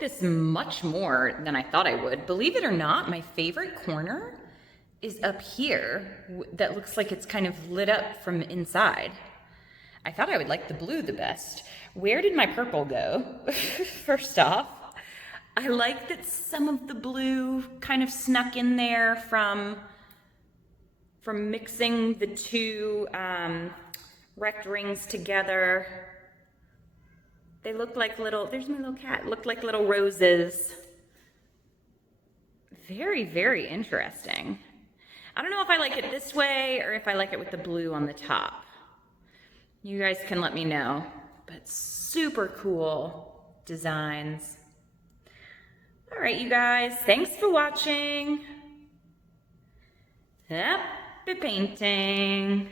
this much more than I thought I would. Believe it or not, my favorite corner is up here that looks like it's kind of lit up from inside. I thought I would like the blue the best. Where did my purple go? First off, I like that some of the blue kind of snuck in there from mixing the two rect rings together. They look like little, there's my little cat, looked like little roses. Very, very interesting. I don't know if I like it this way or if I like it with the blue on the top. You guys can let me know, but super cool designs. All right, you guys, thanks for watching. Happy painting.